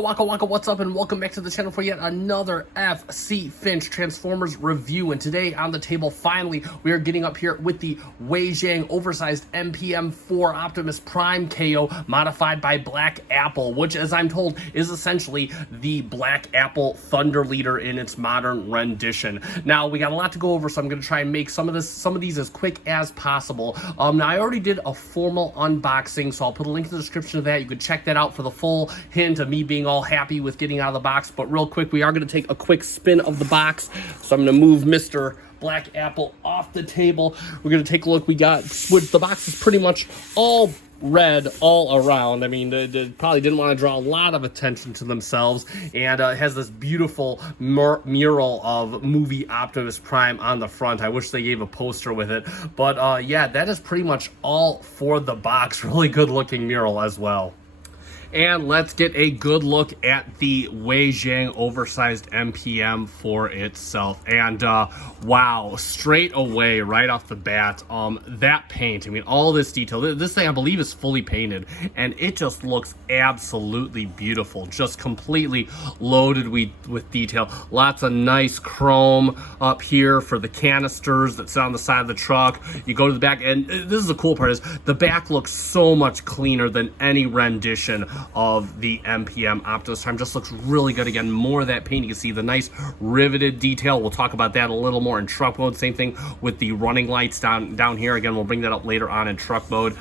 Waka, what's up, and welcome back to the channel for yet another FC Finch Transformers review. And today on the table, finally, we are getting up here with the Weijiang oversized MPM-04 Optimus Prime KO modified by Black Apple, which, as I'm told, is essentially the Black Apple Thunder Leader in its modern rendition. Now, we got a lot to go over, so I'm going to try and make some of these as quick as possible. Now, I already did a formal unboxing, so I'll put a link in the description of that. You could check that out for the full hint of me being all happy with getting out of the box. But real quick, we are going to take a quick spin of the box. So I'm going to move Mr. Black Apple off the table. We're going to take a look. We got, the box is pretty much all red all around. I mean, they probably didn't want to draw a lot of attention to themselves, and it has this beautiful mural of movie Optimus Prime on the front. I wish they gave a poster with it, but yeah, that is pretty much all for the box. Really good looking mural as well. And let's get a good look at the Weijiang oversized MPM for itself. And wow, straight away, right off the bat, that paint, I mean, all this detail, this thing I believe is fully painted, and it just looks absolutely beautiful, just completely loaded with detail. Lots of nice chrome up here for the canisters that sit on the side of the truck. You go to the back, and this is the cool part, is the back looks so much cleaner than any rendition of the MPM Optimus Prime. Just looks really good. Again, more of that paint. You can see the nice riveted detail. We'll talk about that a little more in truck mode. Same thing with the running lights down here. Again, we'll bring that up later on in truck mode.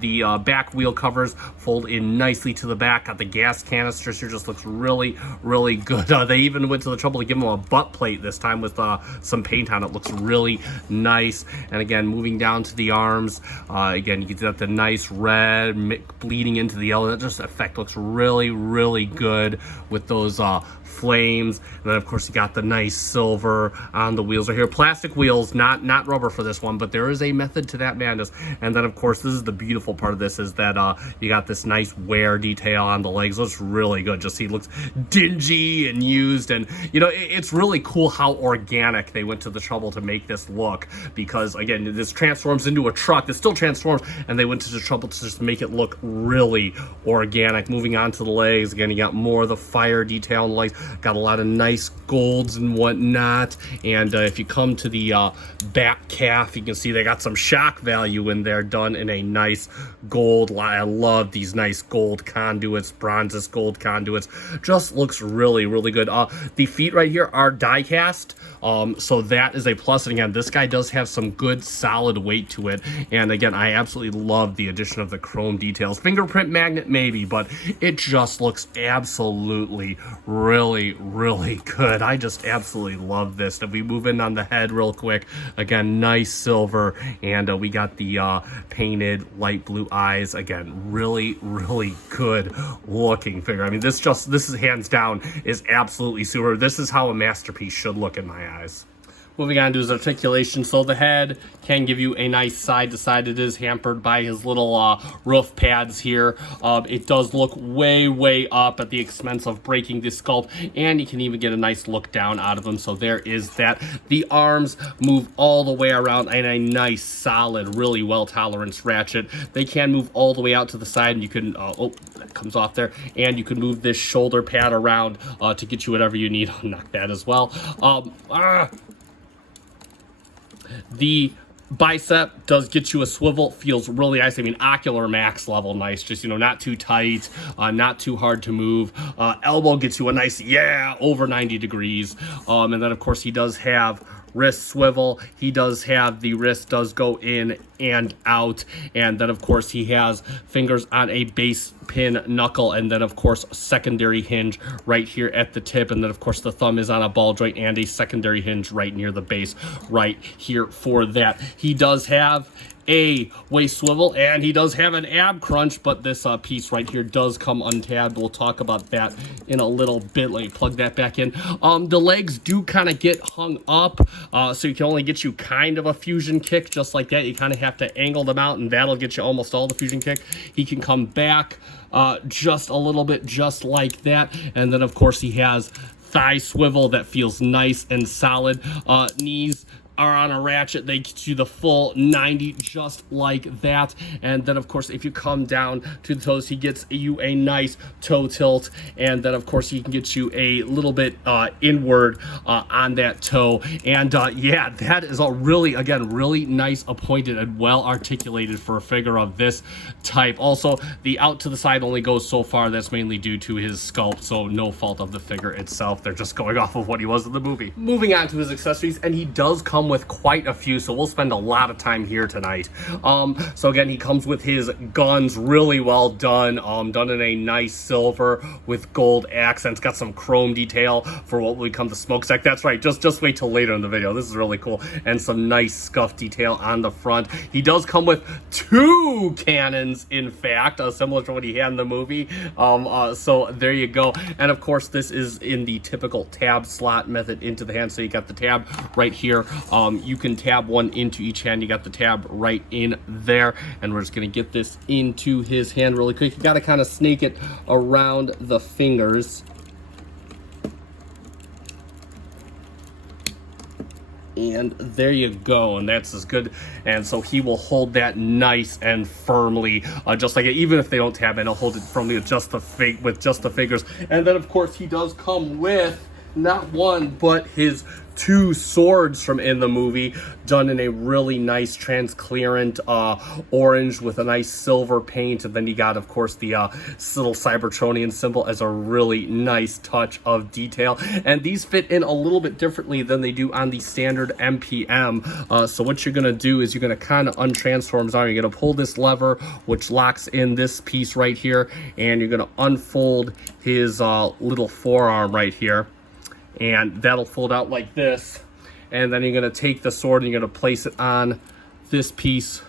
The back wheel covers fold in nicely to the back. Got the gas canisters here. Just looks really, really good. They even went to the trouble to give them a butt plate this time with some paint on it. Looks really nice. And again, moving down to the arms, again, you get the nice red bleeding into the yellow. That just effect looks really, really good with those flames. And then of course you got the nice silver on the wheels right here. Plastic wheels, not rubber for this one, but there is a method to that madness. And then of course, this is the beautiful part of this, is that you got this nice wear detail on the legs. Looks really good. Just see, it looks dingy and used, and you know, it's really cool how organic they went to the trouble to make this look, because again, this transforms into a truck that still transforms, and they went to the trouble to just make it look really organic. Moving on to the legs, again, you got more of the fire detail on the legs. Got a lot of nice golds and whatnot. And if you come to the back calf, you can see they got some shock value in there, done in a nice gold. I love these nice gold conduits, bronzes gold conduits. Just looks really, really good. The feet right here are die cast, so that is a plus. And again, this guy does have some good solid weight to it. And again, I absolutely love the addition of the chrome details. Fingerprint magnet maybe, but it just looks absolutely really, really good. I just absolutely love this. If we move in on the head real quick, again, nice silver, and we got the painted light blue eyes. Again, really, really good looking figure. I mean, this is hands down is absolutely super. This is how a masterpiece should look in my eyes. Moving on to his articulation. So the head can give you a nice side to side. It is hampered by his little roof pads here. It does look way, way up at the expense of breaking the sculpt, and you can even get a nice look down out of them. So there is that. The arms move all the way around in a nice, solid, really well tolerance ratchet. They can move all the way out to the side, and you can, oh, that comes off there, and you can move this shoulder pad around to get you whatever you need. I'll knock that as well. The bicep does get you a swivel, feels really nice. I mean, ocular max level nice, just, you know, not too tight, not too hard to move. Elbow gets you a nice, yeah, over 90 degrees. And then of course he does have wrist swivel. He does have, the wrist does go in and out, and then of course he has fingers on a base pin knuckle, and then of course a secondary hinge right here at the tip, and then of course the thumb is on a ball joint and a secondary hinge right near the base right here for that. He does have a waist swivel, and he does have an ab crunch, but this piece right here does come untabbed. We'll talk about that in a little bit. Let me plug that back in. The legs do kind of get hung up, so you can only get you kind of a fusion kick just like that. You kind of have to angle them out, and that'll get you almost all the fusion kick. He can come back just a little bit, just like that, and then of course he has thigh swivel that feels nice and solid. Knees are on a ratchet, they get you the full 90 just like that. And then of course if you come down to the toes, he gets you a nice toe tilt, and then of course he can get you a little bit inward on that toe. And yeah, that is all really, again, really nice, appointed, and well articulated for a figure of this type. Also, the out to the side only goes so far. That's mainly due to his sculpt, so no fault of the figure itself. They're just going off of what he was in the movie. Moving on to his accessories, and he does come with quite a few, so we'll spend a lot of time here tonight. So again, he comes with his guns, really well done, done in a nice silver with gold accents. Got some chrome detail for what will become the smokestack. That's right, just wait till later in the video. This is really cool. And some nice scuff detail on the front. He does come with 2 cannons, in fact, similar to what he had in the movie. So there you go. And of course, this is in the typical tab slot method into the hand. So you got the tab right here. You can tab one into each hand. You got the tab right in there. And we're just going to get this into his hand really quick. You got to kind of snake it around the fingers. And there you go, and that's as good. And so he will hold that nice and firmly, just like it. Even if they don't tab it, he'll hold it firmly with just the fingers. And then of course he does come with not one but his 2 swords from in the movie, done in a really nice transparent orange with a nice silver paint. And then you got, of course, the little Cybertronian symbol as a really nice touch of detail. And these fit in a little bit differently than they do on the standard MPM. So what you're going to do is you're going to kind of untransform his arm. You're going to pull this lever, which locks in this piece right here, and you're going to unfold his little forearm right here. And that'll fold out like this. And then you're going to take the sword and you're going to place it on this piece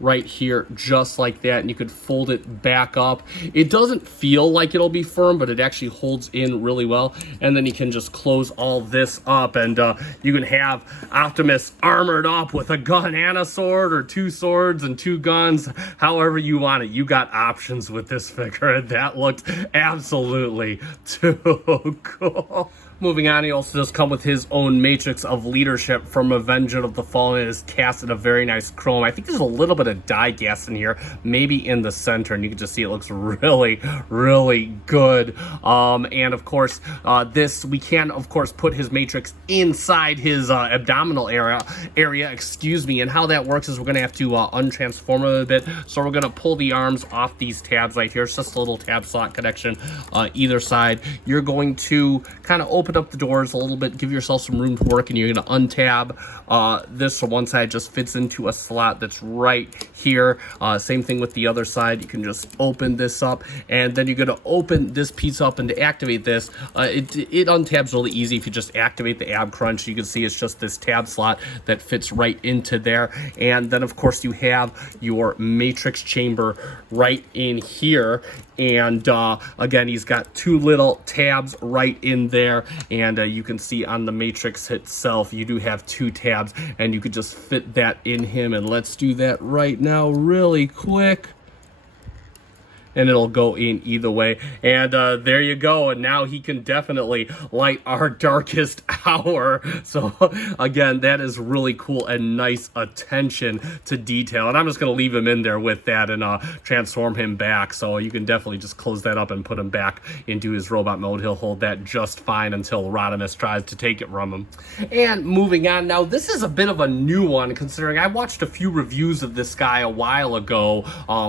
right here, just like that. And you could fold it back up. It doesn't feel like it'll be firm, but it actually holds in really well. And then you can just close all this up, and you can have Optimus armored up with a gun and a sword, or 2 swords and 2 guns, however you want it. You got options with this figure, and that looked absolutely too cool. Moving on, he also does come with his own Matrix of Leadership from Revenge of the Fallen. It is cast in a very nice chrome. I think there's a little bit of dye gas in here, maybe in the center, and you can just see it looks really, really good. And of course, we can, of course, put his Matrix inside his abdominal area, excuse me. And how that works is we're going to have to untransform it a bit. So we're going to pull the arms off these tabs right here. It's just a little tab slot connection either side. You're going to kind of open up the doors a little bit, give yourself some room to work, and you're going to untab this from one side. Just fits into a slot that's right here. Same thing with the other side. You can just open this up, and then you're going to open this piece up, and to activate this, it untabs really easy. If you just activate the ab crunch, you can see it's just this tab slot that fits right into there. And then of course you have your matrix chamber right in here, and again, he's got 2 little tabs right in there. And you can see on the matrix itself, you do have 2 tabs, and you could just fit that in him. And let's do that right now really quick. And it'll go in either way. And there you go. And now he can definitely light our darkest hour. So again, that is really cool and nice attention to detail. And I'm just going to leave him in there with that and transform him back. So you can definitely just close that up and put him back into his robot mode. He'll hold that just fine until Optimus tries to take it from him. And moving on, now this is a bit of a new one, considering I watched a few reviews of this guy a while ago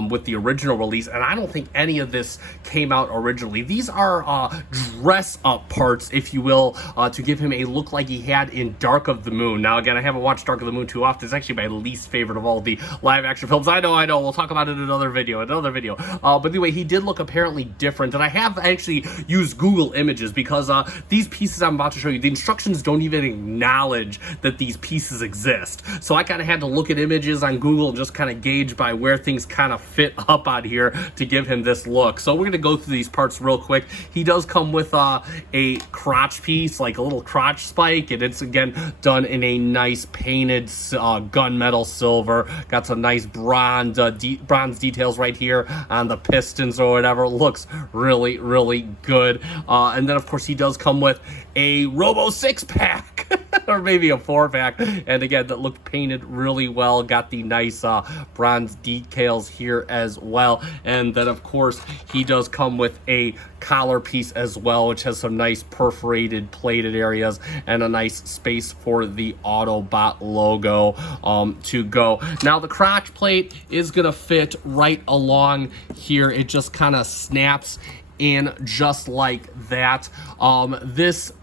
with the original release, and I don't think any of this came out originally. These are dress-up parts, if you will, to give him a look like he had in Dark of the Moon. Now, again, I haven't watched Dark of the Moon too often. It's actually my least favorite of all the live-action films. I know. We'll talk about it in another video. But anyway, he did look apparently different, and I have actually used Google Images because these pieces I'm about to show you, the instructions don't even acknowledge that these pieces exist. So I kind of had to look at images on Google and just kind of gauge by where things kind of fit up on here to give him this look. So we're going to go through these parts real quick. He does come with a crotch piece, like a little crotch spike, and it's again done in a nice painted gunmetal silver. Got some nice bronze details right here on the pistons or whatever. Looks really, really good. And then of course he does come with a Robo 6-pack. or maybe a 4-pack. And again, that looked painted really well. Got the nice bronze decals here as well. And then of course he does come with a collar piece as well, which has some nice perforated plated areas and a nice space for the Autobot logo to go. Now the crotch plate is gonna fit right along here. It just kind of snaps in just like that. This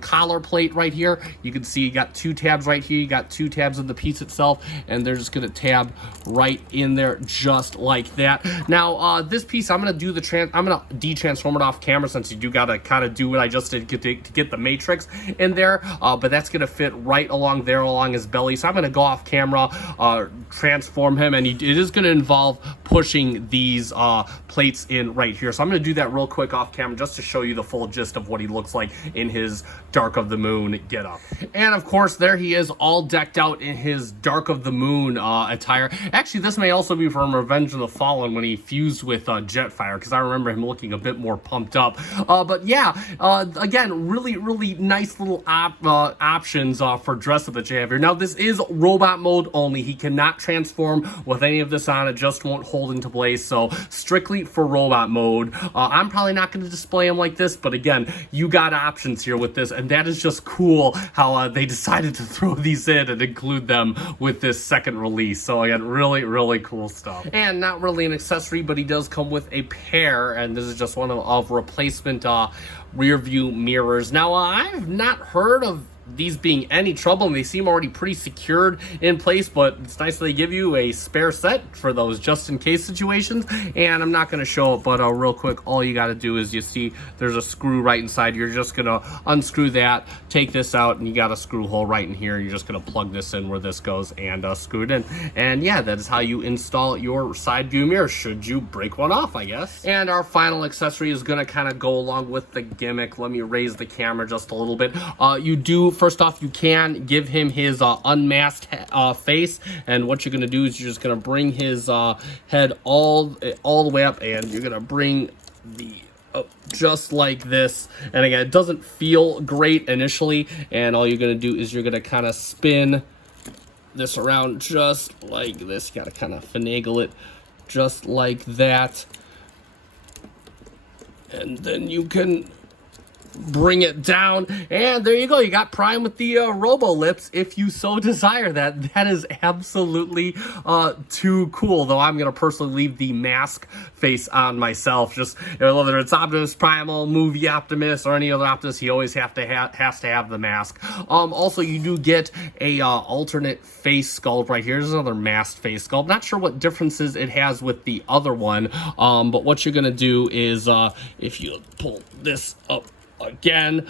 collar plate right here, you can see you got 2 tabs right here, you got 2 tabs in the piece itself, and they're just gonna tab right in there just like that. Now this piece, I'm gonna do I'm gonna de-transform it off camera, since you do gotta kind of do what I just did to get the matrix in there, but that's gonna fit right along there along his belly. So I'm gonna go off camera, transform him, and it is gonna involve pushing these plates in right here. So I'm gonna do that real quick off camera just to show you the full gist of what he looks like in his Dark of the Moon get up. And of course there he is, all decked out in his Dark of the Moon attire. Actually, this may also be from Revenge of the Fallen when he fused with Jetfire, because I remember him looking a bit more pumped up. But yeah, again, really nice little options for dress up that you have here. Now this is robot mode only. He cannot transform with any of this on. It just won't hold into place, so strictly for robot mode. I'm probably not going to display him like this, but again, you got options here with this, and that is just cool how they decided to throw these in and include them with this second release. So again, really cool stuff. And not really an accessory, but he does come with a pair, and this is just one of replacement rear view mirrors. Now I've not heard of these being any trouble, and they seem already pretty secured in place, but it's nice that they give you a spare set for those just in case situations. And I'm not going to show it, but real quick, all you got to do is, you see there's a screw right inside. You're just going to unscrew that, take this out, and you got a screw hole right in here. You're just going to plug this in where this goes and screw it in. And yeah, that is how you install your side view mirror should you break one off, I guess. And our final accessory is going to kind of go along with the gimmick. Let me raise the camera just a little bit. You do, first off, you can give him his unmasked face, and what you're going to do is you're just going to bring his head all the way up, and you're going to bring the just like this. And again, it doesn't feel great initially, and all you're going to do is you're going to kind of spin this around just like this. You got to kind of finagle it just like that, and then you can bring it down, and there you go. You got Prime with the robo lips if you so desire. That is absolutely too cool, though I'm gonna personally leave the mask face on myself. Just, you know, whether it's Optimus Primal, movie Optimus, or any other Optimus, he always has to have the mask. Also, you do get a alternate face sculpt right here. There's another masked face sculpt. Not sure what differences it has with the other one, but what you're gonna do is if you pull this up again,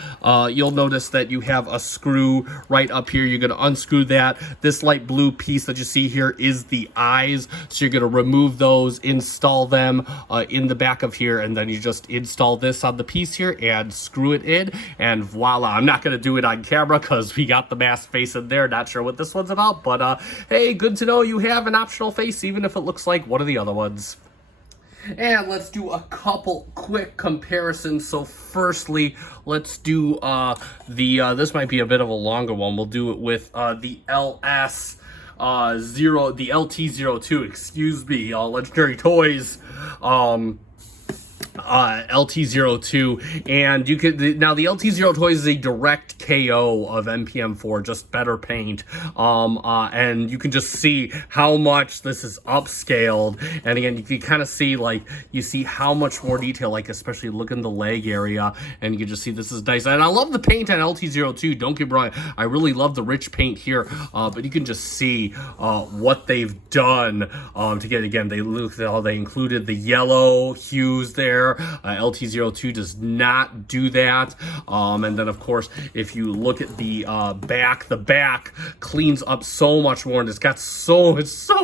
you'll notice that you have a screw right up here. You're going to unscrew that. This light blue piece that you see here is the eyes, so you're going to remove those, install them in the back of here, and then you just install this on the piece here and screw it in, and voila. I'm not going to do it on camera because we got the mask face in there. Not sure what this one's about, but hey, good to know you have an optional face, even if it looks like one of the other ones. And let's do a couple quick comparisons. So firstly, let's do this might be a bit of a longer one. We'll do it with the LT02, excuse me, Legendary Toys LT02, and you could, now the LT02 Toys is a direct KO of MPM-04, just better paint, and you can just see how much this is upscaled. And again, you can kind of see, like, you see how much more detail, like especially look in the leg area, and you can just see this is nice. And I love the paint on LT02, don't get me wrong, I really love the rich paint here, but you can just see what they've done to get, again, they look at how they included the yellow hues there. LT02 does not do that. And then of course, if you look at the back cleans up so much more, and it's got so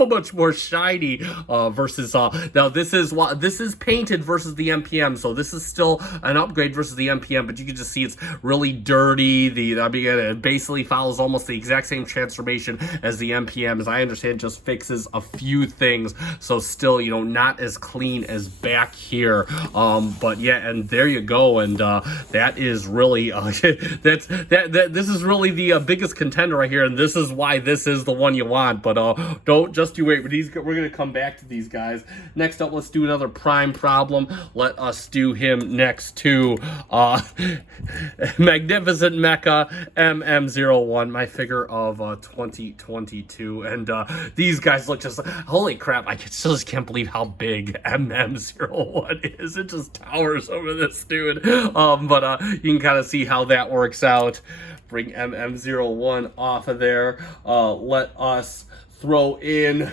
much more shiny versus now this is painted versus the MPM, so this is still an upgrade versus the MPM, but you can just see it's really dirty. It basically follows almost the exact same transformation as the MPM, as I understand, just fixes a few things, so still, you know, not as clean as back here. But yeah, and there you go. And that is really this is really the biggest contender right here, and this is why this is the one you want. But don't just you wait. We're gonna come back to these guys. Next up, let's do another prime problem. Let us do him next to Magnificent Mecha MM-01, my figure of 2022. And these guys look just, holy crap, I still just can't believe how big MM-01 is. It just towers over this dude. But you can kind of see how that works out. Bring MM-01 off of there. Let us throw in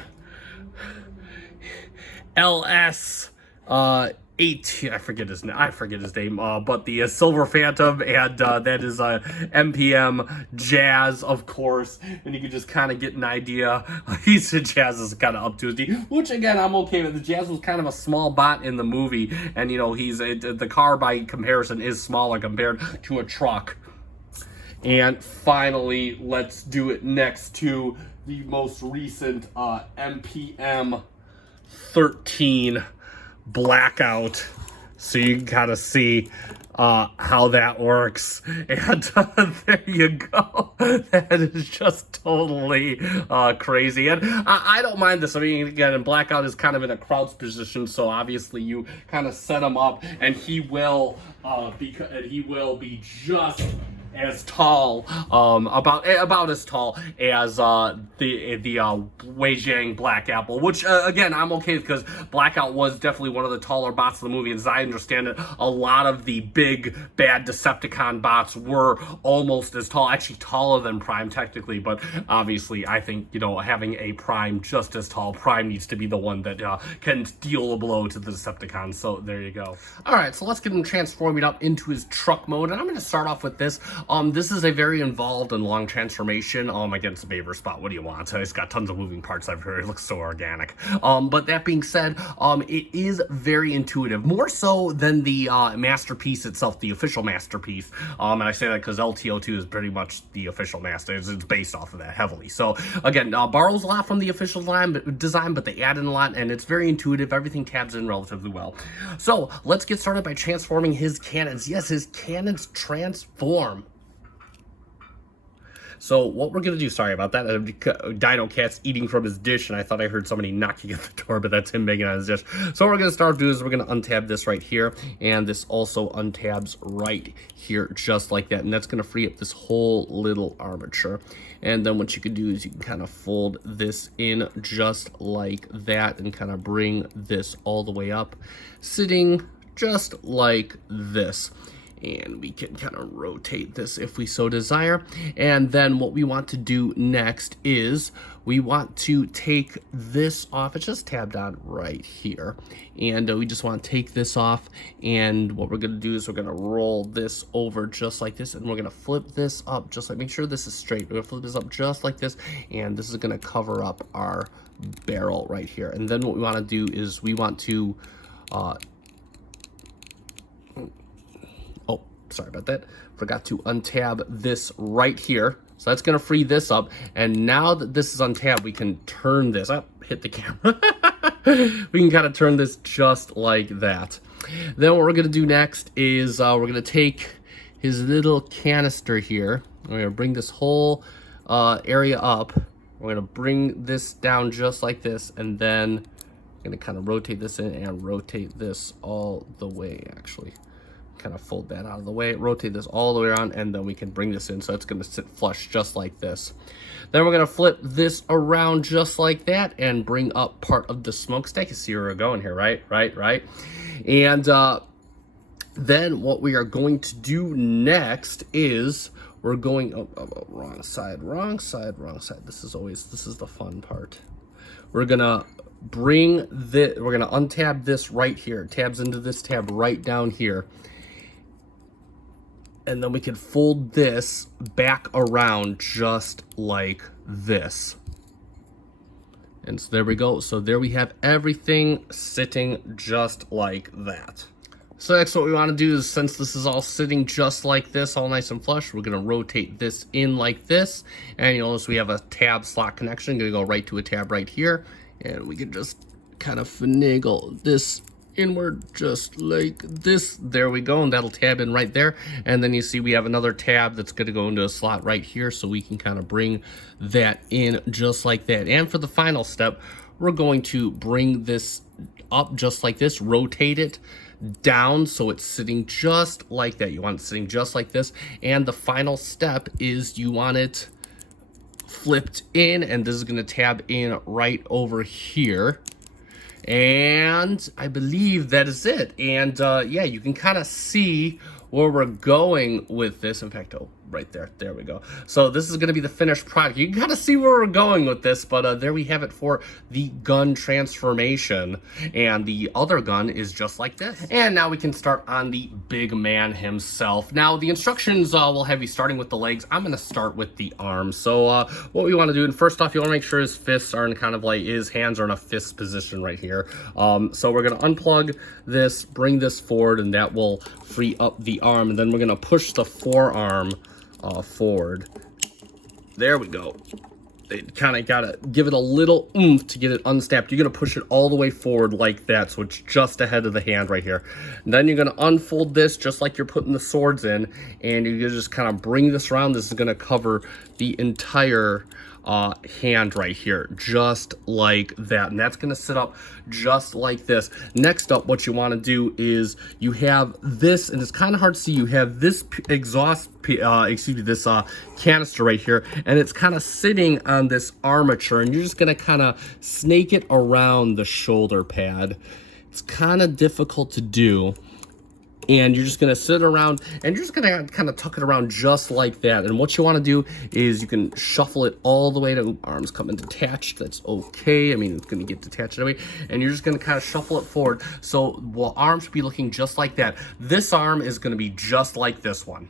LS 18, I forget his name, but the Silver Phantom, and that is MPM Jazz, of course, and you can just kind of get an idea. He said Jazz is kind of up to his D, which again I'm okay with. The Jazz was kind of a small bot in the movie, and you know the car by comparison is smaller compared to a truck. And finally, let's do it next to the most recent MPM-13 Blackout, so you can kind of see how that works. And there you go. That is just totally crazy, and I don't mind this. I mean, again, Blackout is kind of in a crouch position, so obviously you kind of set him up, and he will be just as tall, about as tall as the Weijiang Black Apple, which again I'm okay with, because Blackout was definitely one of the taller bots in the movie. And as I understand it, a lot of the big bad Decepticon bots were almost as tall, actually taller than Prime technically. But obviously, I think, you know, having a Prime just as tall, Prime needs to be the one that can deal a blow to the Decepticons. So there you go. All right, so let's get him transforming up into his truck mode, and I'm going to start off with this. This is a very involved and long transformation. Again, it's a Baver spot. What do you want? It's got tons of moving parts. I've heard it looks so organic. But that being said, it is very intuitive, more so than the masterpiece itself, the official masterpiece. And I say that because LTO2 is pretty much the official master. It's based off of that heavily. So again, borrows a lot from the official design, but they add in a lot, and it's very intuitive. Everything tabs in relatively well. So let's get started by transforming his cannons. Yes, his cannons transform. So what we're going to do, sorry about that, Dino Cat's eating from his dish, and I thought I heard somebody knocking at the door, but that's him making on his dish. So what we're going to start doing is we're going to untab this right here, and this also untabs right here, just like that, and that's going to free up this whole little armature. And then what you can do is you can kind of fold this in just like that, and kind of bring this all the way up, sitting just like this. And we can kind of rotate this if we so desire. And then what we want to do next is we want to take this off. It's just tabbed on right here. And we just want to take this off. And what we're going to do is we're going to roll this over just like this. And we're going to flip this up just like, make sure this is straight. We're going to flip this up just like this. And this is going to cover up our barrel right here. And then what we want to do is we want to sorry about that. Forgot to untab this right here. So that's going to free this up. And now that this is untabbed, we can turn this up. Hit the camera. We can kind of turn this just like that. Then what we're going to do next is we're going to take his little canister here. We're going to bring this whole area up. We're going to bring this down just like this. And then we're going to kind of rotate this in and rotate this all the way, actually. Kind of fold that out of the way, rotate this all the way around, and then we can bring this in, so it's going to sit flush just like this. Then we're going to flip this around just like that and bring up part of the smokestack. You see where we're going here, right? And then what we are going to do next is we're going wrong side. This is the fun part. We're gonna bring this, we're gonna untab this right here. It tabs into this tab right down here. And then we can fold this back around just like this. And so there we go. So there we have everything sitting just like that. So next what we want to do is, since this is all sitting just like this, all nice and flush, we're going to rotate this in like this. And you'll notice we have a tab slot connection. Going to go right to a tab right here. And we can just kind of finagle this inward just like this. There we go, and that'll tab in right there. And then you see we have another tab that's going to go into a slot right here, so we can kind of bring that in just like that. And for the final step, we're going to bring this up just like this, rotate it down so it's sitting just like that. You want it sitting just like this. And the final step is you want it flipped in, and this is going to tab in right over here. And I believe that is it. And yeah, you can kind of see where we're going with this. In fact, oh, right there. There we go. So this is going to be the finished product. You can kind of see where we're going with this, but there we have it for the gun transformation. And the other gun is just like this. And now we can start on the big man himself. Now, the instructions will have you starting with the legs. I'm going to start with the arms. So what we want to do, and first off, you want to make sure his fists are in kind of like, his hands are in a fist position right here. So we're going to unplug this, bring this forward, and that will free up the arm. And then we're going to push the forearm forward. There we go. It kind of got to give it a little oomph to get it unsnapped. You're going to push it all the way forward like that, so it's just ahead of the hand right here. And then you're going to unfold this just like you're putting the swords in, and you're going to just kind of bring this around. This is going to cover the entire hand right here, just like that. And that's going to sit up just like this. Next up, what you want to do is you have this, and it's kind of hard to see, you have this exhaust, this canister right here, and it's kind of sitting on this armature, and you're just going to kind of snake it around the shoulder pad. It's kind of difficult to do. And you're just going to sit around, and you're just going to kind of tuck it around just like that. And what you want to do is you can shuffle it all the way to, arms come in detached. That's okay. I mean, it's going to get detached anyway. And you're just going to kind of shuffle it forward. So well, arms should be looking just like that. This arm is going to be just like this one.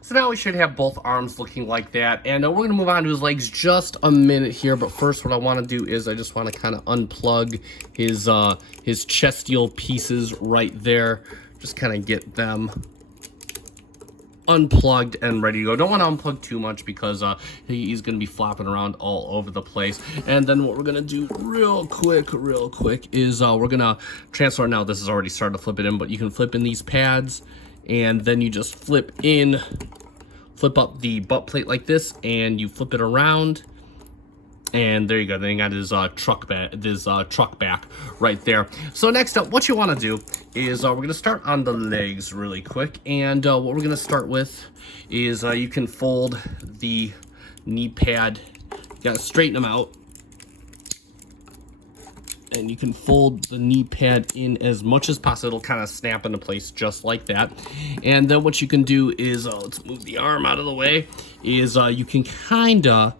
So now we should have both arms looking like that. And we're going to move on to his legs just a minute here. But first, what I want to do is I just want to kind of unplug his chestial pieces right there. Just kind of get them unplugged and ready to go. Don't want to unplug too much because he's going to be flopping around all over the place. And then what we're going to do real quick is we're going to transfer. Now this is already starting to flip it in, but you can flip in these pads, and then you just flip up the butt plate like this, and you flip it around. And there you go. Then you got his truck back right there. So next up, what you want to do is we're going to start on the legs really quick. And what we're going to start with is you can fold the knee pad. You got to straighten them out. And you can fold the knee pad in as much as possible. It'll kind of snap into place just like that. And then what you can do is, let's move the arm out of the way, is you can kind of...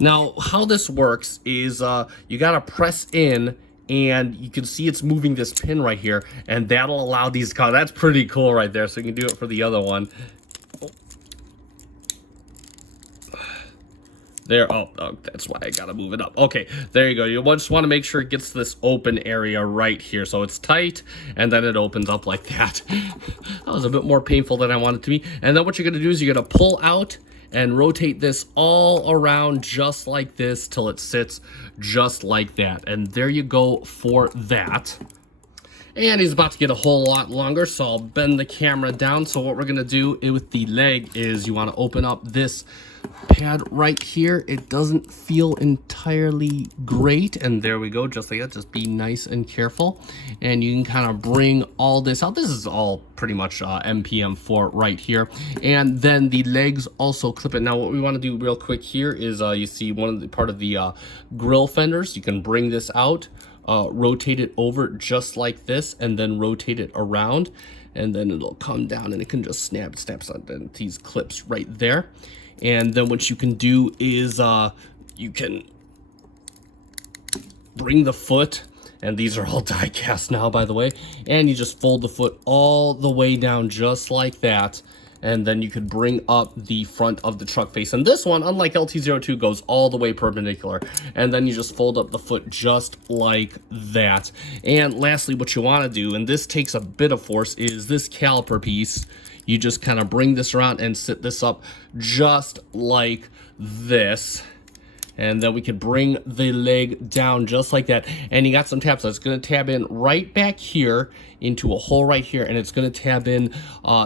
Now, how this works is you got to press in, and you can see it's moving this pin right here, and that'll allow these... That's pretty cool right there, so you can do it for the other one. There, oh, that's why I gotta move it up. Okay, there you go. You just want to make sure it gets to this open area right here. So it's tight, and then it opens up like that. That was a bit more painful than I wanted it to be. And then what you're gonna do is you're gonna pull out and rotate this all around just like this till it sits just like that. And there you go for that. And he's about to get a whole lot longer, so I'll bend the camera down. So what we're gonna do with the leg is you wanna open up this pad right here. It doesn't feel entirely great, and there we go, just like that. Just be nice and careful, and you can kind of bring all this out. This is all pretty much MPM-04 right here, and then the legs also clip it. Now what we want to do real quick here is you see one of the part of the grill fenders. You can bring this out, rotate it over just like this, and then rotate it around, and then it'll come down, and it can just snaps on these clips right there. And then what you can do is you can bring the foot, and these are all die cast now, by the way, and you just fold the foot all the way down just like that, and then you could bring up the front of the truck face. And this one, unlike LT02, goes all the way perpendicular, and then you just fold up the foot just like that. And lastly, what you want to do, and this takes a bit of force, is this caliper piece. You just kind of bring this around and sit this up just like this. And then we could bring the leg down just like that. And you got some tabs. So it's going to tab in right back here into a hole right here. And it's going to tab in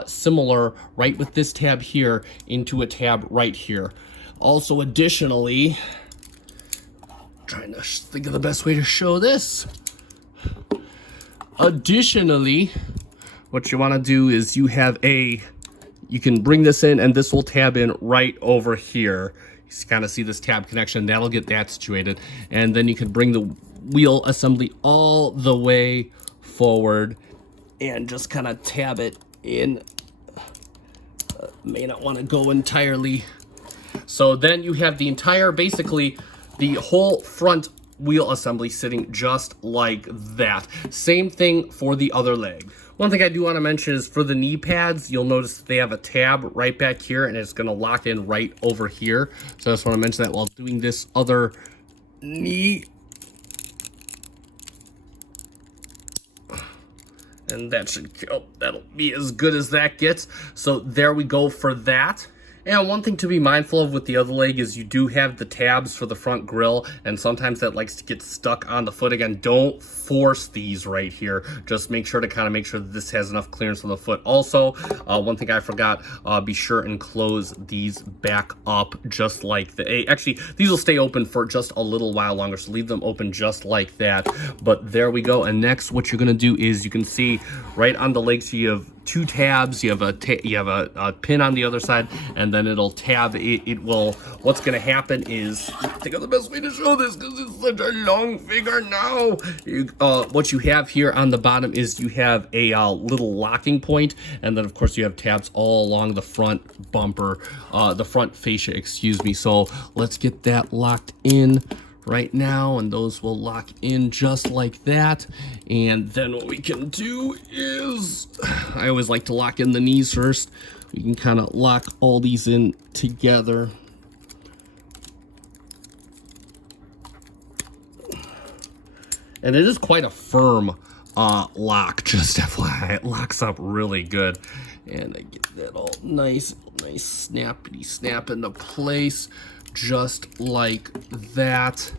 similar right with this tab here into a tab right here. Also, additionally, trying to think of the best way to show this. Additionally, what you want to do is you can bring this in and this will tab in right over here. You kind of see this tab connection, that'll get that situated. And then you can bring the wheel assembly all the way forward and just kind of tab it in. May not want to go entirely. So then you have the entire, basically the whole front wheel assembly sitting just like that. Same thing for the other leg. One thing I do want to mention is for the knee pads, you'll notice they have a tab right back here and it's going to lock in right over here. So I just want to mention that while doing this other knee. And that should, that'll be as good as that gets. So there we go for that. And one thing to be mindful of with the other leg is you do have the tabs for the front grille, and sometimes that likes to get stuck on the foot. Again, don't force these right here. Just make sure to kind of make sure that this has enough clearance on the foot. Also, one thing I forgot, be sure and close these back up just like the, actually, these will stay open for just a little while longer, so leave them open just like that. But there we go. And next, what you're gonna do is you can see right on the legs, you have two tabs. You have a pin on the other side, and then it'll tab. It will. What's going to happen is, I think of the best way to show this because it's such a long figure now. What you have here on the bottom is you have a little locking point, and then of course you have tabs all along the front bumper, the front fascia. Excuse me. So let's get that locked in right now, and those will lock in just like that. And then what we can do is, I always like to lock in the knees first. We can kind of lock all these in together. And it is quite a firm lock, just FYI. It locks up really good. And I get that all nice snappity snap into place, just like that.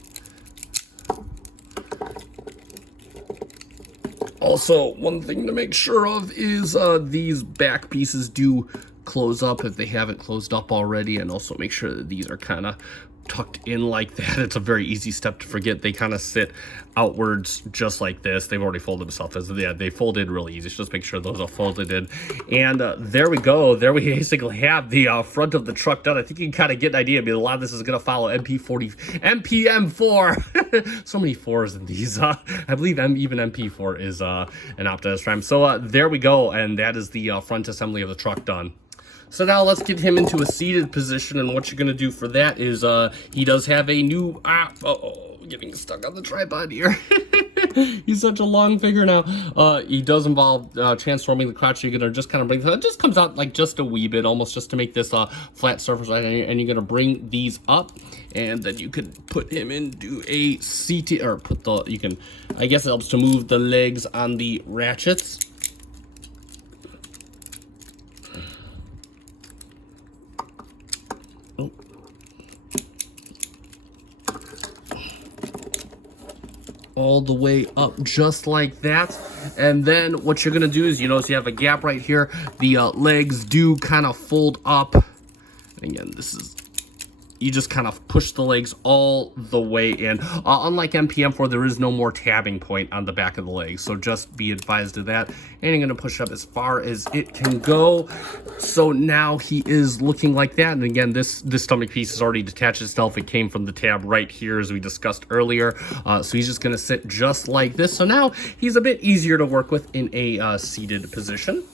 Also, one thing to make sure of is these back pieces do close up if they haven't closed up already, and also make sure that these are kind of tucked in like that. It's a very easy step to forget. They kind of sit outwards just like this. They've already folded themselves. Yeah, they fold in really easy. So just make sure those are folded in. And there we go. There we basically have the front of the truck done. I think you can kind of get an idea. I mean, a lot of this is going to follow MPM-04. So many fours in these. I believe even MP4 is an Optimus Prime. So there we go. And that is the front assembly of the truck done. So now let's get him into a seated position, and what you're going to do for that is he does have a new, getting stuck on the tripod here. He's such a long figure now. He does involve transforming the crotch. You're going to just kind of bring, it just comes out like just a wee bit, almost just to make this flat surface, right? And you're going to bring these up, and then you could put him into a seated, or put the, you can, I guess it helps to move the legs on the ratchets. All the way up just like that. And then what you're gonna do is, you notice you have a gap right here. The legs do kind of fold up. Again, this is, you just kind of push the legs all the way in. Unlike MPM-04, there is no more tabbing point on the back of the legs, so just be advised of that. And you're gonna push up as far as it can go. So now he is looking like that. And again, this stomach piece has already detached itself. It came from the tab right here, as we discussed earlier. So he's just gonna sit just like this. So now he's a bit easier to work with in a seated position.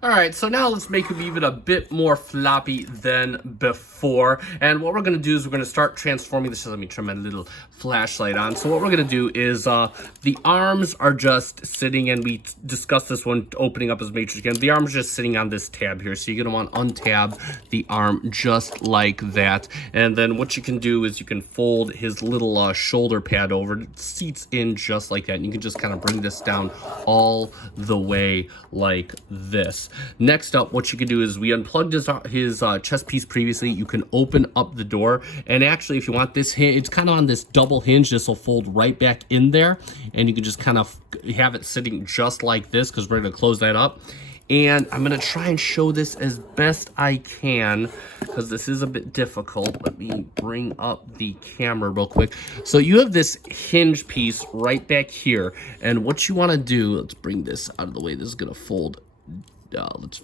All right, so now let's make him even a bit more floppy than before. And what we're gonna do is we're gonna start transforming this. Let me turn my little flashlight on. So what we're gonna do is the arms are just sitting, and we discussed this one opening up his matrix again. The arms are just sitting on this tab here. So you're gonna want to untab the arm just like that. And then what you can do is you can fold his little shoulder pad over. It seats in just like that. And you can just kind of bring this down all the way like this. this. Next up, what you can do is we unplugged his chest piece previously. You can open up the door, and actually, if you want this hinge, it's kind of on this double hinge. This will fold right back in there, and you can just kind of have it sitting just like this, because we're going to close that up. And I'm going to try and show this as best I can, because this is a bit difficult. Let me bring up the camera real quick. So you have this hinge piece right back here. And what you want to do, let's bring this out of the way. This is going to fold. Let's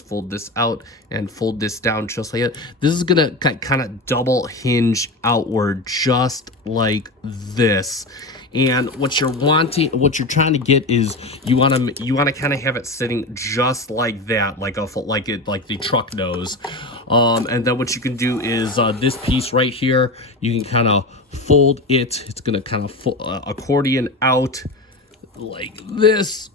fold this out and fold this down just like it. This is going to kind of double hinge outward just like this. And what you're trying to get is you want to kind of have it sitting just like that, like the truck nose. And then what you can do is this piece right here, you can kind of fold it. It's gonna kind of accordion out like this.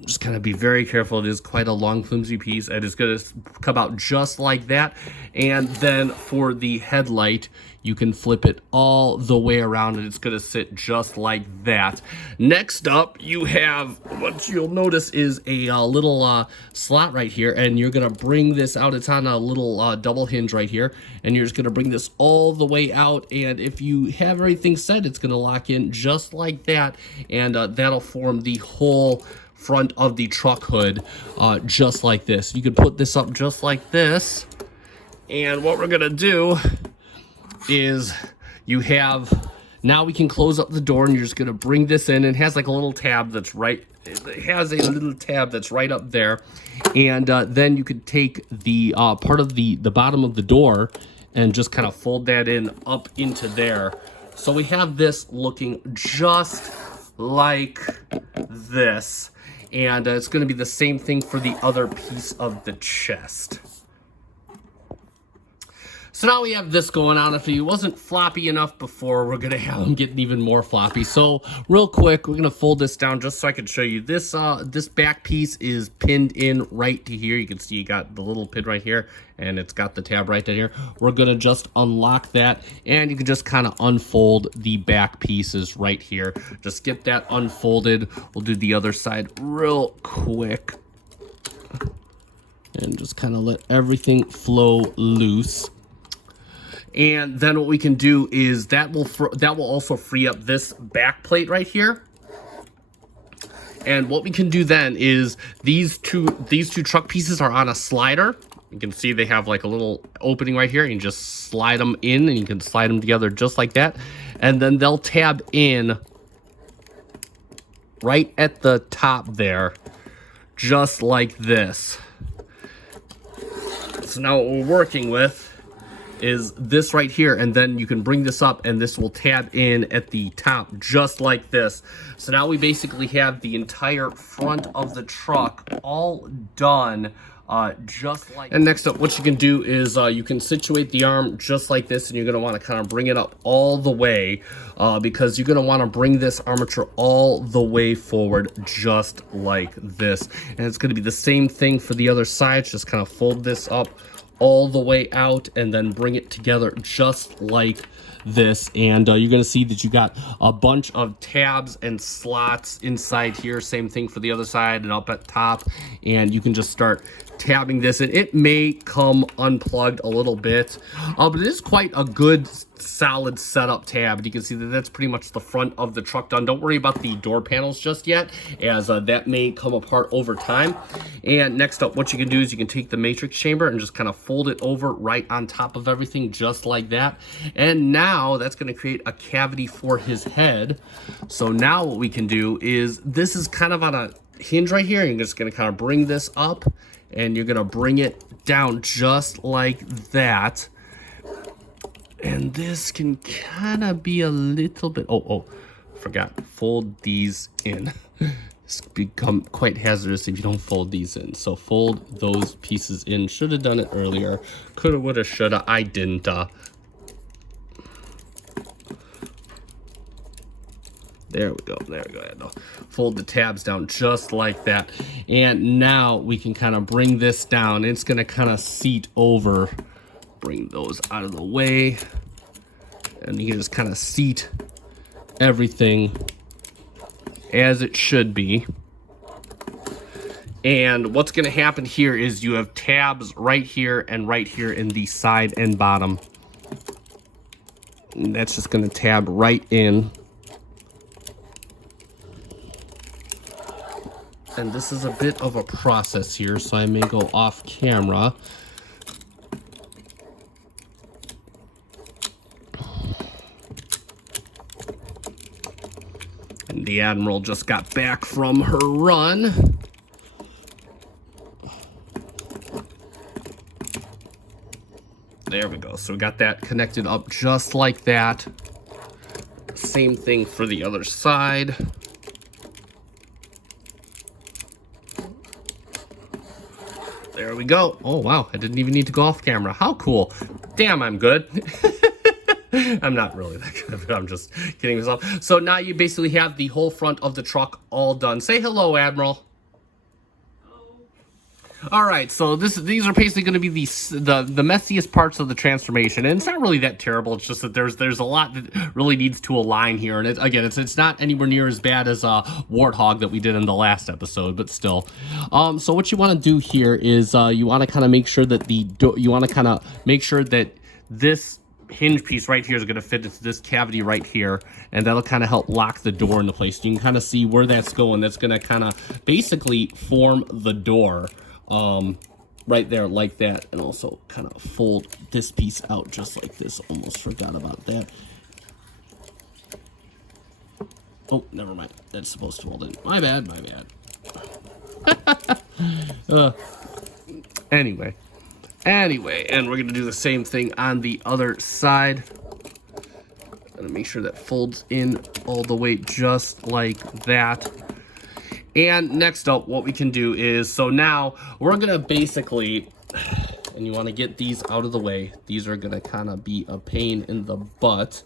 Just kind of be very careful. It is quite a long, flimsy piece, and it's going to come out just like that. And then for the headlight, you can flip it all the way around, and it's going to sit just like that. Next up, you have what you'll notice is a little slot right here, and you're going to bring this out. It's on a little double hinge right here, and you're just going to bring this all the way out. And if you have everything set, it's going to lock in just like that, and that'll form the whole front of the truck hood just like this. You could put this up just like this, and what we're gonna do is now we can close up the door, and you're just gonna bring this in. It has like a little tab that's right up there, and then you could take the part of the bottom of the door and just kind of fold that in up into there. So we have this looking just like this. And it's going to be the same thing for the other piece of the chest. So now we have this going on. If he wasn't floppy enough before, we're going to have him getting even more floppy. So real quick, we're going to fold this down just so I can show you. This this back piece is pinned in right to here. You can see you got the little pin right here, and it's got the tab right down here. We're going to just unlock that, and you can just kind of unfold the back pieces right here. Just get that unfolded. We'll do the other side real quick. And just kind of let everything flow loose. And then what we can do is that will also free up this back plate right here. And what we can do then is these two truck pieces are on a slider. You can see they have like a little opening right here. You can just slide them in, and you can slide them together just like that. And then they'll tab in right at the top there, just like this. So now what we're working with is this right here, and then you can bring this up, and this will tab in at the top just like this. So now we basically have the entire front of the truck all done just like. And next up, what you can do is you can situate the arm just like this, and you're going to want to kind of bring it up all the way because you're going to want to bring this armature all the way forward just like this. And it's going to be the same thing for the other side. Just kind of fold this up all the way out and then bring it together just like this. And you're going to see that you got a bunch of tabs and slots inside here. Same thing for the other side and up at top. And you can just start tabbing this, and it may come unplugged a little bit, but it is quite a good solid setup tab. And you can see that that's pretty much the front of the truck done. Don't worry about the door panels just yet, as that may come apart over time. And next up, what you can do is you can take the matrix chamber and just kind of fold it over right on top of everything just like that. And now that's going to create a cavity for his head. So now what we can do is, this is kind of on a hinge right here. You're just going to kind of bring this up, and you're going to bring it down just like that. And this can kind of be a little bit, forgot, fold these in. It's become quite hazardous if you don't fold these in. So fold those pieces in. Should have done it earlier. Coulda, woulda, shoulda. I didn't. There we go. There we go. No. Fold the tabs down just like that. And now we can kind of bring this down. It's going to kind of seat over. Bring those out of the way. And you can just kind of seat everything as it should be. And what's going to happen here is you have tabs right here in the side and bottom. And that's just going to tab right in. And this is a bit of a process here, so I may go off camera. And the Admiral just got back from her run. There we go. So we got that connected up just like that. Same thing for the other side. There we go. Oh, wow. I didn't even need to go off camera. How cool. Damn, I'm good. I'm not really that good, but I'm just kidding myself. So now you basically have the whole front of the truck all done. Say hello, Admiral. All right, so these are basically going to be the messiest parts of the transformation, and it's not really that terrible. It's just that there's a lot that really needs to align here, and it's not anywhere near as bad as Warthog that we did in the last episode, but still. So what you want to do here is you want to kind of make sure that this hinge piece right here is going to fit into this cavity right here, and that'll kind of help lock the door into place. You can kind of see where that's going. That's going to kind of basically form the door. Right there like that, and also kind of fold this piece out just like this. Almost forgot about that. Oh, never mind. That's supposed to hold in. My bad, my bad. Anyway, and we're gonna do the same thing on the other side. Gonna make sure that folds in all the way just like that. And next up, what we can do is, so now we're going to basically, and you want to get these out of the way. These are going to kind of be a pain in the butt.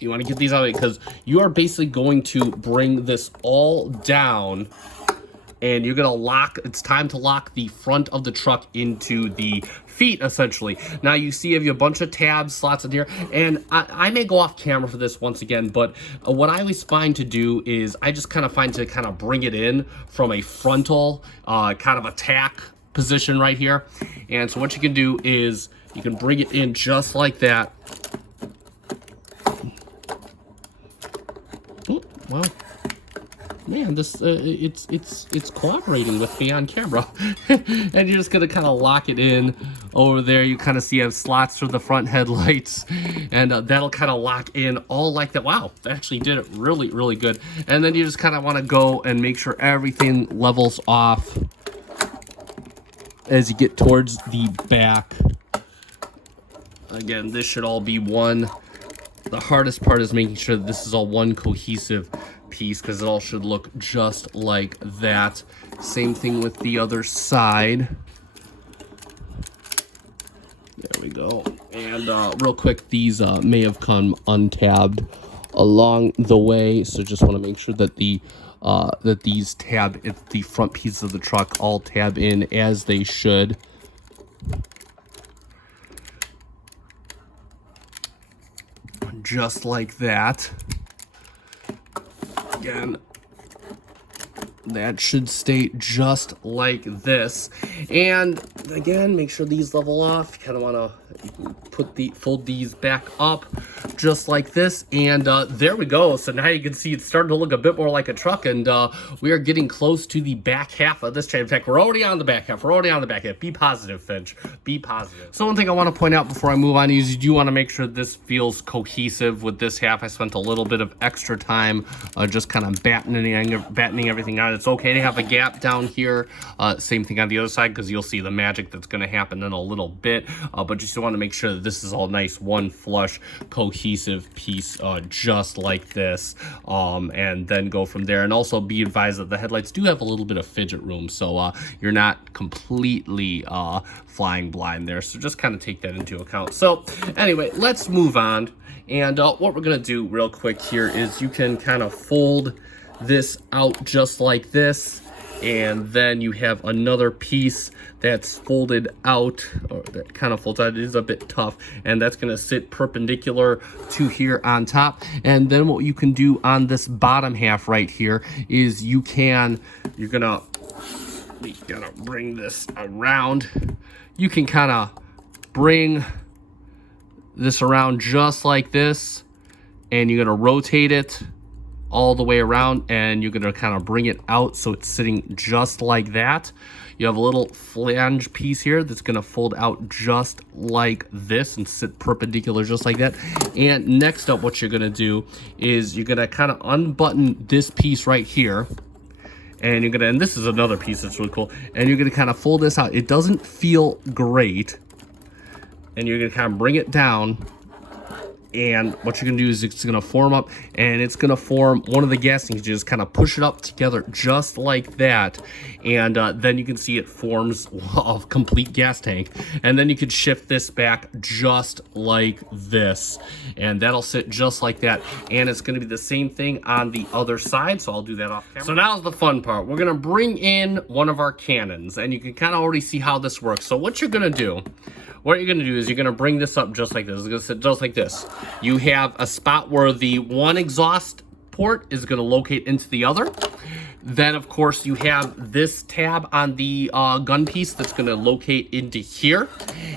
You want to get these out of the way because you are basically going to bring this all down, and you're going to lock, it's time to lock the front of the truck into the feet, essentially. Now you see you have a bunch of tabs, slots in here, and I may go off camera for this once again, but what I always find to do is I just kind of find to kind of bring it in from a frontal kind of attack position right here. And so what you can do is you can bring it in just like that. Oh, wow. Man, this it's cooperating with me on camera. And you're just gonna kind of lock it in over there. You kind of see you have slots for the front headlights, and that'll kind of lock in all like that. Wow, that actually did it really, really good. And then you just kind of want to go and make sure everything levels off as you get towards the back. Again, this should all be one. The hardest part is making sure that this is all one cohesive piece, because it all should look just like that. Same thing with the other side. There we go. And real quick, these may have come untabbed along the way, so just want to make sure that the these tab at the front pieces of the truck all tab in as they should. Just like that. Again, that should stay just like this. And again, make sure these level off. You kind of want to fold these back up just like this, and there we go. So now you can see it's starting to look a bit more like a truck, and we are getting close to the back half of this train. In fact, we're already on the back half. Be positive, Finch. Be positive. So one thing I want to point out before I move on is you do want to make sure this feels cohesive with this half. I spent a little bit of extra time just kind of battening everything out. It's okay to have a gap down here. Same thing on the other side, because you'll see the magic that's going to happen in a little bit. But you still want to make sure that this is all nice, one flush, cohesive piece, just like this, and then go from there. And also be advised that the headlights do have a little bit of fidget room, so you're not completely flying blind there, so just kind of take that into account. So anyway, let's move on. And what we're gonna do real quick here is you can kind of fold this out just like this, and then you have another piece that's folded out, or that kind of folds out. It is a bit tough, and that's going to sit perpendicular to here on top. And then what you can do on this bottom half right here is you're gonna bring this around. You can kind of bring this around just like this, and you're going to rotate it all the way around, and you're going to kind of bring it out so it's sitting just like that. You have a little flange piece here that's going to fold out just like this and sit perpendicular just like that. And next up, what you're going to do is you're going to kind of unbutton this piece right here, and and this is another piece that's really cool, and you're going to kind of fold this out. It doesn't feel great, and you're going to kind of bring it down, and what you're going to do is it's going to form up, and it's going to form one of the gas tanks. You just kind of push it up together just like that, and then you can see it forms a complete gas tank. And then you can shift this back just like this, and that'll sit just like that. And it's going to be the same thing on the other side, so I'll do that off camera. So now's the fun part. We're going to bring in one of our cannons, and you can kind of already see how this works. So what you're going to do is you're going to bring this up just like this. It's going to sit just like this. You have a spot where the one exhaust port is going to locate into the other. Then, of course, you have this tab on the gun piece that's going to locate into here.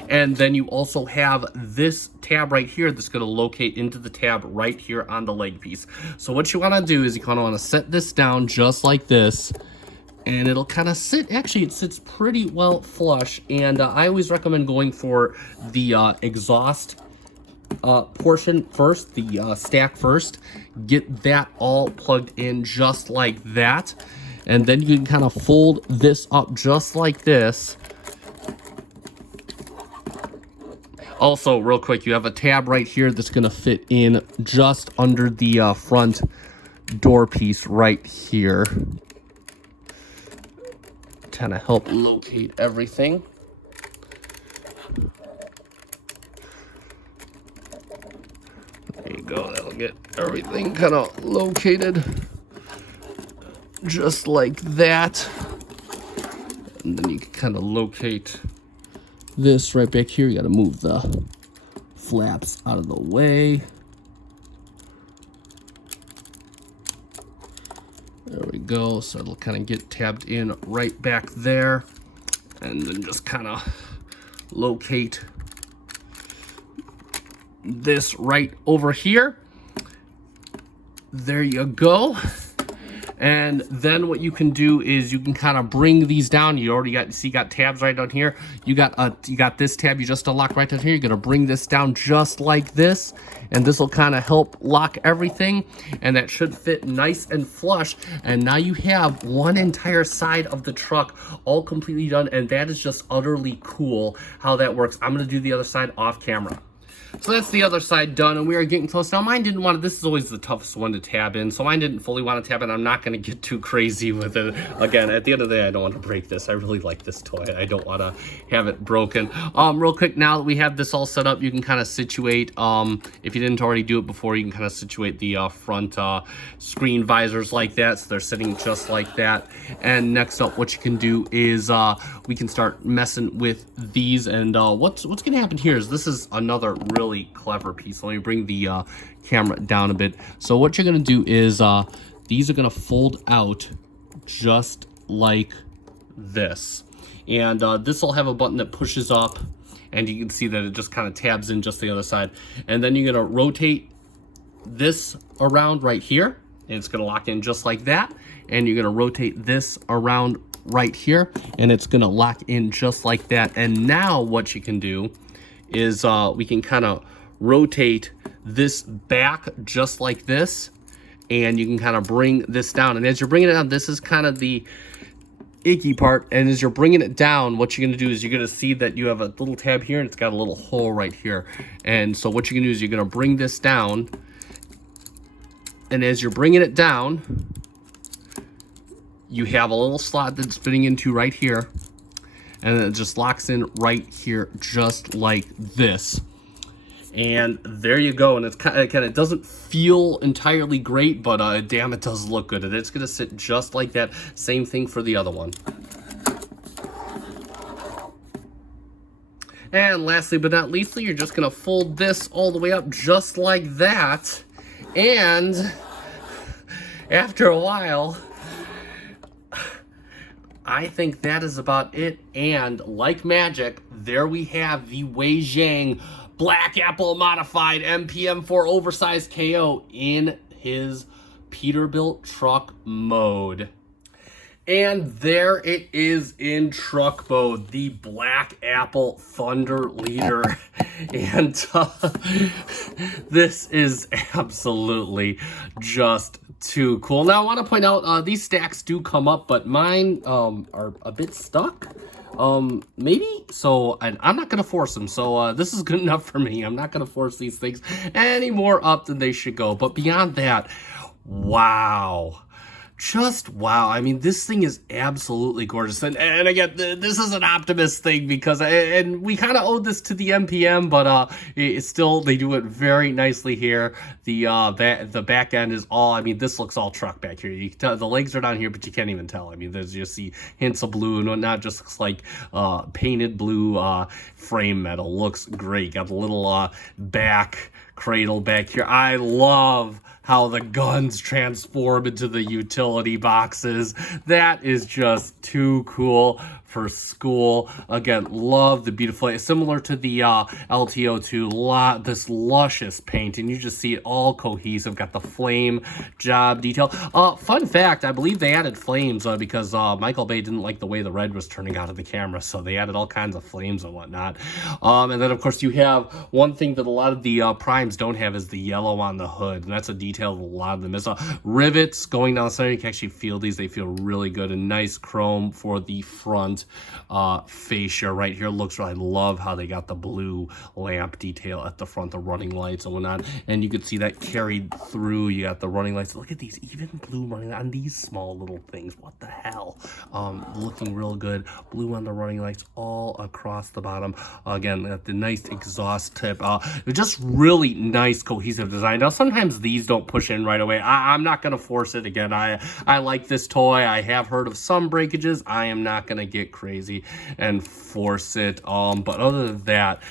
And then you also have this tab right here that's going to locate into the tab right here on the leg piece. So what you want to do is you kind of want to set this down just like this. And it'll kind of sit, actually it sits pretty well flush, and I always recommend going for the exhaust portion first, the stack first. Get that all plugged in just like that, and then you can kind of fold this up just like this. Also, real quick, you have a tab right here that's going to fit in just under the front door piece right here. Kind of help locate everything. There you go. That'll get everything kind of located just like that. And then you can kind of locate this right back here. You got to move the flaps out of the way. There we go. So it'll kind of get tabbed in right back there, and then just kind of locate this right over here. There you go. And then what you can do is you can kind of bring these down. You already got tabs right down here. You got this tab you just unlocked right down here. You're gonna bring this down just like this, and this will kind of help lock everything, and that should fit nice and flush. And now you have one entire side of the truck all completely done, and that is just utterly cool how that works. I'm gonna do the other side off camera. So that's the other side done, and we are getting close. Now mine didn't want to, this is always the toughest one to tab in, so mine didn't fully want to tab in. I'm not going to get too crazy with it. Again, at the end of the day, I don't want to break this. I really like this toy. I don't want to have it broken. Real quick, now that we have this all set up, you can kind of situate, if you didn't already do it before, you can kind of situate the front screen visors like that, so they're sitting just like that. And next up, what you can do is we can start messing with these, and what's going to happen here is this is another really clever piece. Let me bring the camera down a bit. So what you're going to do is these are going to fold out just like this, and this will have a button that pushes up, and you can see that it just kind of tabs in just the other side. And then you're going to rotate this around right here, and it's going to lock in just like that. And you're going to rotate this around right here, and it's going to lock in just like that. And now what you can do is we can kind of rotate this back just like this, and you can kind of bring this down. And as you're bringing it down, this is kind of the icky part, and as you're bringing it down, what you're going to do is you're going to see that you have a little tab here, and it's got a little hole right here. And so what you're going to do is you're going to bring this down, and as you're bringing it down, you have a little slot that's fitting into right here, and it just locks in right here just like this. And there you go. And it's kind of, it doesn't feel entirely great, but damn, it does look good. And it's going to sit just like that. Same thing for the other one. And lastly but not leastly, you're just going to fold this all the way up just like that. And after a while, I think that is about it. And like magic, there we have the Weijiang Black Apple Modified MPM-04 Oversized KO in his Peterbilt truck mode. And there it is in truck mode, the Black Apple Thunder Leader. And this is absolutely just too cool. Now, I want to point out, these stacks do come up, but mine are a bit stuck. Maybe, so I'm not going to force them. So this is good enough for me. I'm not going to force these things any more up than they should go. But beyond that, wow. Just wow. I mean, this thing is absolutely gorgeous. And again, this is an Optimus thing because, and we kind of owe this to the MPM, but it's still, they do it very nicely here. The back end is all, I mean, this looks all truck back here. You can tell the legs are down here, but you can't even tell. I mean, there's, you see hints of blue and whatnot, just looks like painted blue frame metal. Looks great. Got the little back cradle back here. I love how the guns transform into the utility boxes. That is just too cool for school. Again, love the beautiful, similar to the LT02, this luscious paint, and you just see it all cohesive. Got the flame job detail. Fun fact, I believe they added flames because Michael Bay didn't like the way the red was turning out of the camera, so they added all kinds of flames and whatnot. And then, of course, you have one thing that a lot of the primes don't have is the yellow on the hood, and that's a detail that a lot of them miss. Rivets going down the center, you can actually feel these. They feel really good, and nice chrome for the front fascia right here. Looks really, I love how they got the blue lamp detail at the front, the running lights and whatnot, and you could see that carried through. You got the running lights. Look at these, even blue running on these small little things. What the hell? Looking real good. Blue on the running lights all across the bottom. Again, got the nice exhaust tip. Just really nice cohesive design. Now, sometimes these don't push in right away. I'm not going to force it. Again, I like this toy. I have heard of some breakages. I am not going to get crazy and force it. But other than that,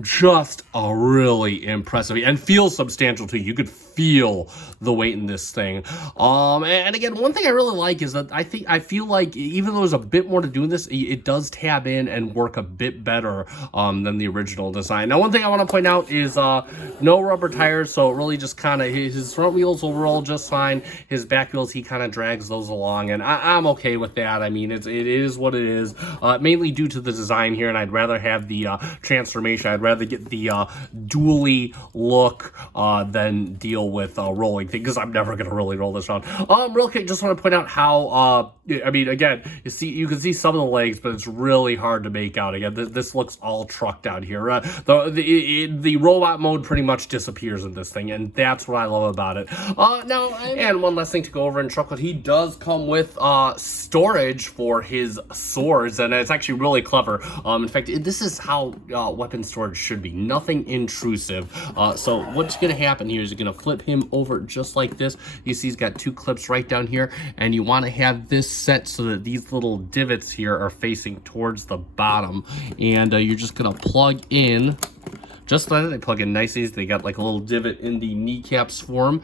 just a really impressive and feels substantial too. You could feel the weight in this thing. And again, one thing I really like is that I feel like even though there's a bit more to do in this, it does tab in and work a bit better than the original design. Now, one thing I want to point out is no rubber tires, so it really just kind of, his front wheels will roll just fine. His back wheels, he kind of drags those along, and I'm okay with that. I mean, it is what it is, mainly due to the design here, and I'd rather have the transformation. I'd rather get the dually look than deal with rolling things, because I'm never going to really roll this around. Real quick, just want to point out how, I mean, again, you can see some of the legs, but it's really hard to make out. Again, this looks all trucked out here. The robot mode pretty much disappears in this thing, and that's what I love about it. And one last thing to go over in truck mode, he does come with storage for his swords, and it's actually really clever. In fact, this is how weapon storage should be. Nothing intrusive. So what's going to happen here is you're going to flip him over just like this. You see he's got two clips right down here, and you want to have this set so that these little divots here are facing towards the bottom, and you're just going to plug in just like that. They plug in nice easy. They got like a little divot in the kneecaps for him,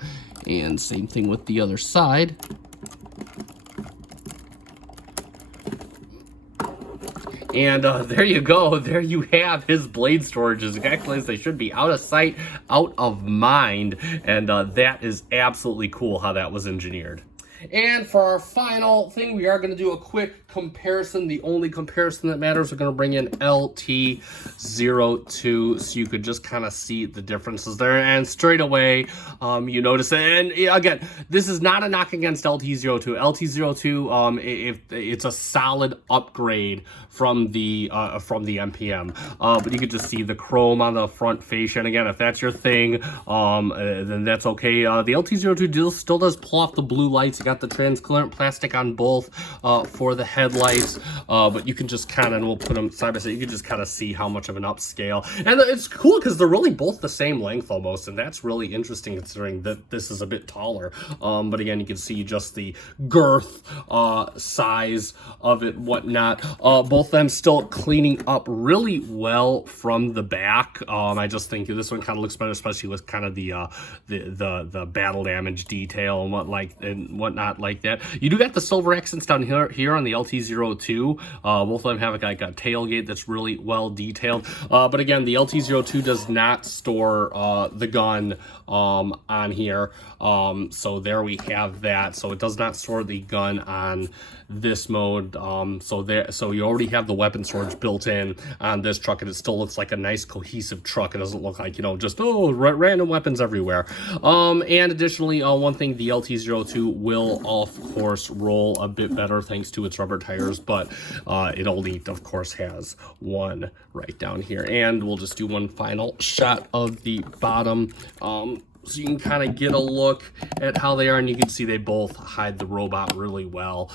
and same thing with the other side. And there you go. There you have his blade storage, as exactly as they should be. Out of sight, out of mind. And that is absolutely cool how that was engineered. And for our final thing, we are going to do a quick comparison. The only comparison that matters, we're going to bring in LT02 so you could just kind of see the differences there. And straight away, you notice, and again, this is not a knock against LT02. LT02, it's a solid upgrade from the MPM. But you could just see the chrome on the front fascia. And again, if that's your thing, then that's okay. The LT02 still does pull off the blue lights. You got the transparent plastic on both for the head headlights, but you can just kind of, and we'll put them side by side, you can just kind of see how much of an upscale. And it's cool because they're really both the same length almost, and that's really interesting considering that this is a bit taller. But again, you can see just the girth, size of it, whatnot. Both of them still cleaning up really well from the back. I just think this one kind of looks better, especially with kind of the battle damage detail and whatnot like that. You do got the silver accents down here on the LT-02. Both of them have like a tailgate that's really well detailed. But again, the LT-02 does not store the gun on here. So there we have that. So it does not store the gun on this mode. So you already have the weapon storage built in on this truck, and it still looks like a nice cohesive truck. It doesn't look like, just random weapons everywhere. And additionally, one thing, the LT-02 will of course roll a bit better thanks to its rubber tires, but it only of course has one right down here. And we'll just do one final shot of the bottom, so you can kind of get a look at how they are, and you can see they both hide the robot really well.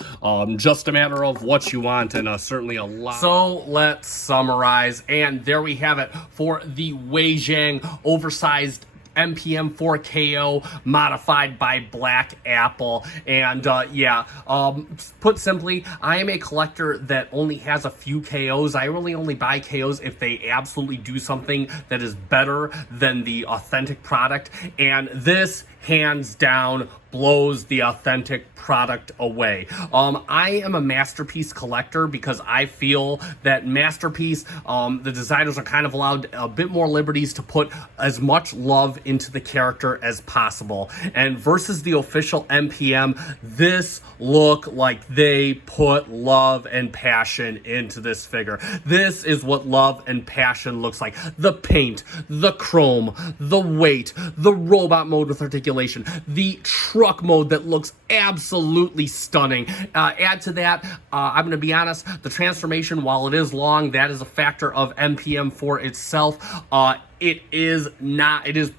Just a matter of what you want, and certainly a lot. So let's summarize, and there we have it for the Weijiang oversized MPM-04 KO modified by Black Apple. And put simply, I am a collector that only has a few KOs. I really only buy KOs if they absolutely do something that is better than the authentic product, and this hands down blows the authentic product away. I am a Masterpiece collector because I feel that Masterpiece, the designers are kind of allowed a bit more liberties to put as much love into the character as possible. And versus the official MPM, this look like they put love and passion into this figure. This is what love and passion looks like. The paint, the chrome, the weight, the robot mode with articulation, the truck mode that looks absolutely stunning. Add to that, I'm going to be honest, the transformation, while it is long, that is a factor of MPM-04 itself. It is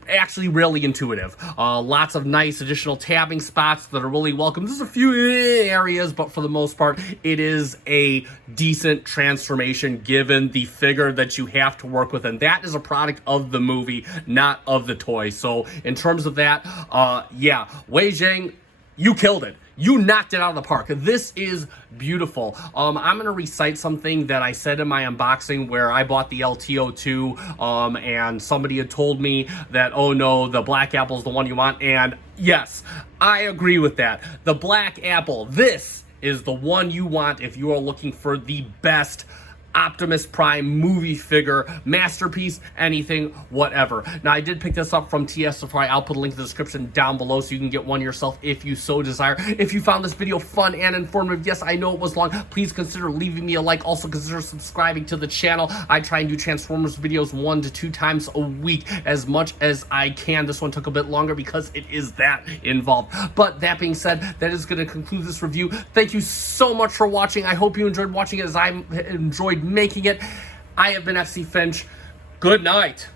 actually really intuitive. Lots of nice additional tabbing spots that are really welcome. There's a few areas, but for the most part, it is a decent transformation given the figure that you have to work with. And that is a product of the movie, not of the toy. So in terms of that, Weijiang, you killed it. You knocked it out of the park. This is beautiful. I'm going to recite something that I said in my unboxing where I bought the LT-02, and somebody had told me that, oh no, the Black Apple is the one you want. And yes, I agree with that. The Black Apple, this is the one you want if you are looking for the best Optimus Prime movie figure, Masterpiece, anything, whatever. Now, I did pick this up from TS Safari. I'll put a link in the description down below so you can get one yourself if you so desire. If you found this video fun and informative, yes, I know it was long, please consider leaving me a like. Also, consider subscribing to the channel. I try and do Transformers videos 1 to 2 times a week as much as I can. This one took a bit longer because it is that involved. But that being said, that is going to conclude this review. Thank you so much for watching. I hope you enjoyed watching it as I enjoyed making it. I have been FC Finch. Good night.